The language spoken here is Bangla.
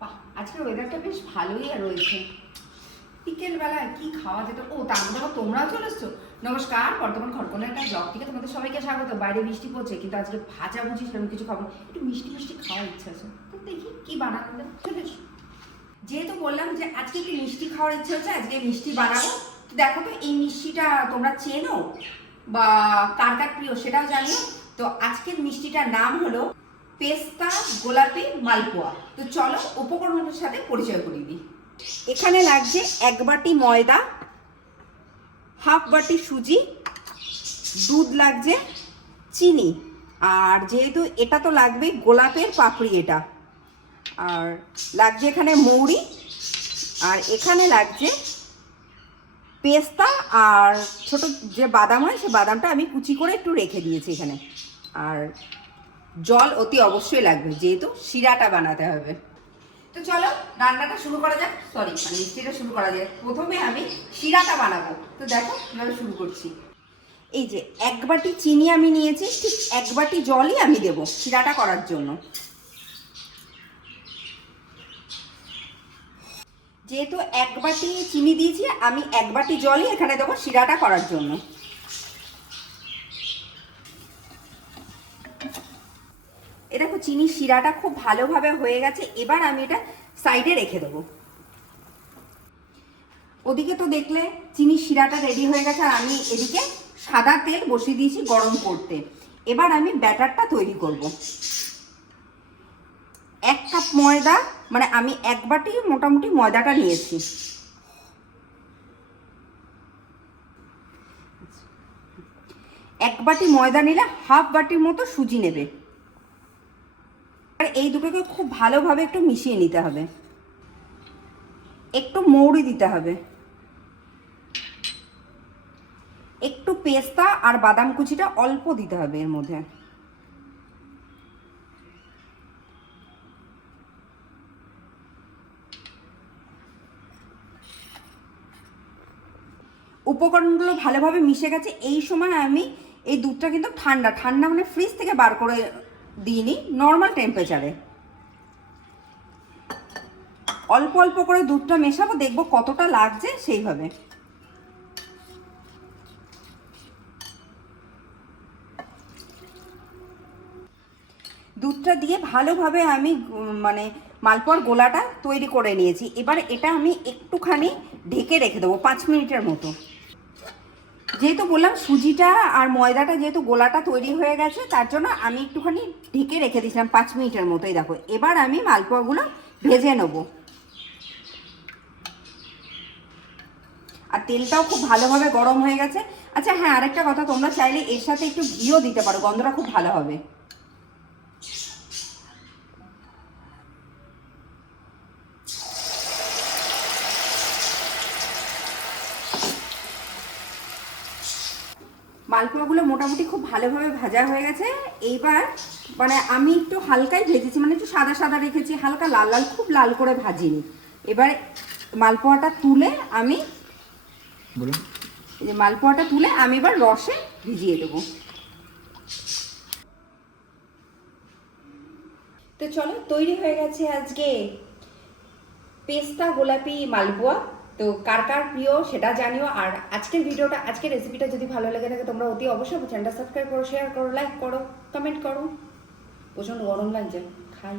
বাহ, আজকের ওয়েদারটা বেশ ভালোই রয়েছে। বিকেলবেলায় কি খাওয়া যেত? ও তার মধ্যে আবার তোমরাও চলে এসছো। নমস্কার, বর্তমান খড়কনের একটা ব্লগ থেকে তোমাদের সবাইকে স্বাগত। বাইরে বৃষ্টি পড়ছে, কিন্তু আজকে ভাজা ভুজি সেরকম কিছু খাবো, একটু মিষ্টি মিষ্টি খাওয়ার ইচ্ছা আছে। তো দেখি কি বানানো যায়। চলে এসো। যেহেতু বললাম যে আজকে একটু মিষ্টি খাওয়ার ইচ্ছে হচ্ছে, আজকে মিষ্টি বানাবো। তো দেখো তো এই মিষ্টিটা তোমরা চেনো বা কার কার প্রিয় সেটাও জানিও। তো আজকের মিষ্টিটার নাম হলো পেস্তা গোলাপি মালপোয়া। তো চলো উপকরণের সাথে পরিচয় করিয়ে দিই। এখানে লাগছে 1 বাটি ময়দা, হাফ বাটি সুজি, দুধ লাগছে, চিনি, আর যেহেতু এটা তো লাগবে গোলাপের পাপড়ি এটা, আর লাগছে এখানে মৌরি, আর এখানে লাগছে পেস্তা, আর ছোট যে বাদাম হয় সে বাদামটা আমি কুচি করে একটু রেখে দিয়েছি এখানে। আর জল অতি অবশ্যই লাগবে, যেহেতু শিরাটা বানাতে হবে। তো চলো রান্নাটা শুরু করা যাক, সরি মানে মিষ্টিটা শুরু করা যাক। প্রথমে আমি শিরাটা বানাবো। তো দেখো কীভাবে শুরু করছি। এই যে 1 বাটি চিনি আমি নিয়েছি, ঠিক 1 বাটি জলই আমি দেবো শিরাটা করার জন্য। যেহেতু 1 বাটি চিনি দিয়েছি, আমি 1 বাটি জলই এখানে দেবো শিরাটা করার জন্য। এ দেখো চিনির শিরাটা খুব ভালোভাবে হয়ে গেছে। এবার আমি এটা সাইডে রেখে দেবো। ওদিকে তো দেখলে চিনির শিরাটা রেডি হয়ে গেছে, আর আমি এদিকে সাদা তেল বসিয়ে দিয়েছি গরম করতে। এবার আমি ব্যাটারটা তৈরি করব। 1 কাপ ময়দা, মানে আমি 1 বাটি মোটামুটি ময়দাটা নিয়েছি। এক বাটি ময়দা নিলে হাফ বাটির মতো সুজি নেবে। আর এই দুটোকে খুব ভালোভাবে একটু মিশিয়ে নিতে হবে। একটু মৌরি দিতে হবে, একটু পেস্তা আর বাদাম কুচিটা অল্প দিতে হবে এর মধ্যে। উপকরণগুলো ভালোভাবে মিশে গেছে। এই সময় আমি এই দুধটা কিন্তু ঠান্ডা ঠান্ডা মানে ফ্রিজ থেকে বার করে দিইনি, নর্মাল টেম্পারেচারে অল্প অল্প করে দুধটা মেশাবো, দেখবো কতটা লাগছে সেইভাবে। দুধটা দিয়ে ভালোভাবে আমি মানে মালপোয়ার গোলাটা তৈরি করে নিয়েছি। এবার এটা আমি একটুখানি ঢেকে রেখে দেবো 5 মিনিটের মতো। যেহেতু বললাম সুজিটা আর ময়দাটা যেহেতু গোলাটা তৈরি হয়ে গেছে, তার জন্য আমি একটুখানি ঢেকে রেখে দিয়েছিলাম 5 মিনিটের মতোই। দেখো এবার আমি মালপোয়াগুলো ভেজে নেব। আর তেলটাও খুব ভালোভাবে গরম হয়ে গেছে। আচ্ছা হ্যাঁ, আরেকটা কথা, তোমরা চাইলে এর সাথে একটু ঘিও দিতে পারো, গন্ধটা খুব ভালো হবে। মালপোয়াগুলো মোটামুটি খুব ভালোভাবে ভাজা হয়ে গেছে। এইবার মানে আমি একটু হালকাই ভেজেছি, মানে একটু সাদা সাদা রেখেছি, হালকা লাল লাল, খুব লাল করে ভাজিনি। এবার মালপোয়াটা তুলে আমি এই যে মালপোয়াটা তুলে আমি এবার রসে ভিজিয়ে দেবো। তো চলো তৈরি হয়ে গেছে আজকে পেস্তা গোলাপি মালপোয়া। তো কার কার প্রিয় সেটা জানিও। আর আজকের রেসিপিটা যদি ভালো লেগে থাকে, তোমরা অতি অবশ্যই চ্যানেলটা সাবস্ক্রাইব করো, শেয়ার করো, লাইক করো, কমেন্ট করো। প্রচণ্ড গরম লাগছে, খাই।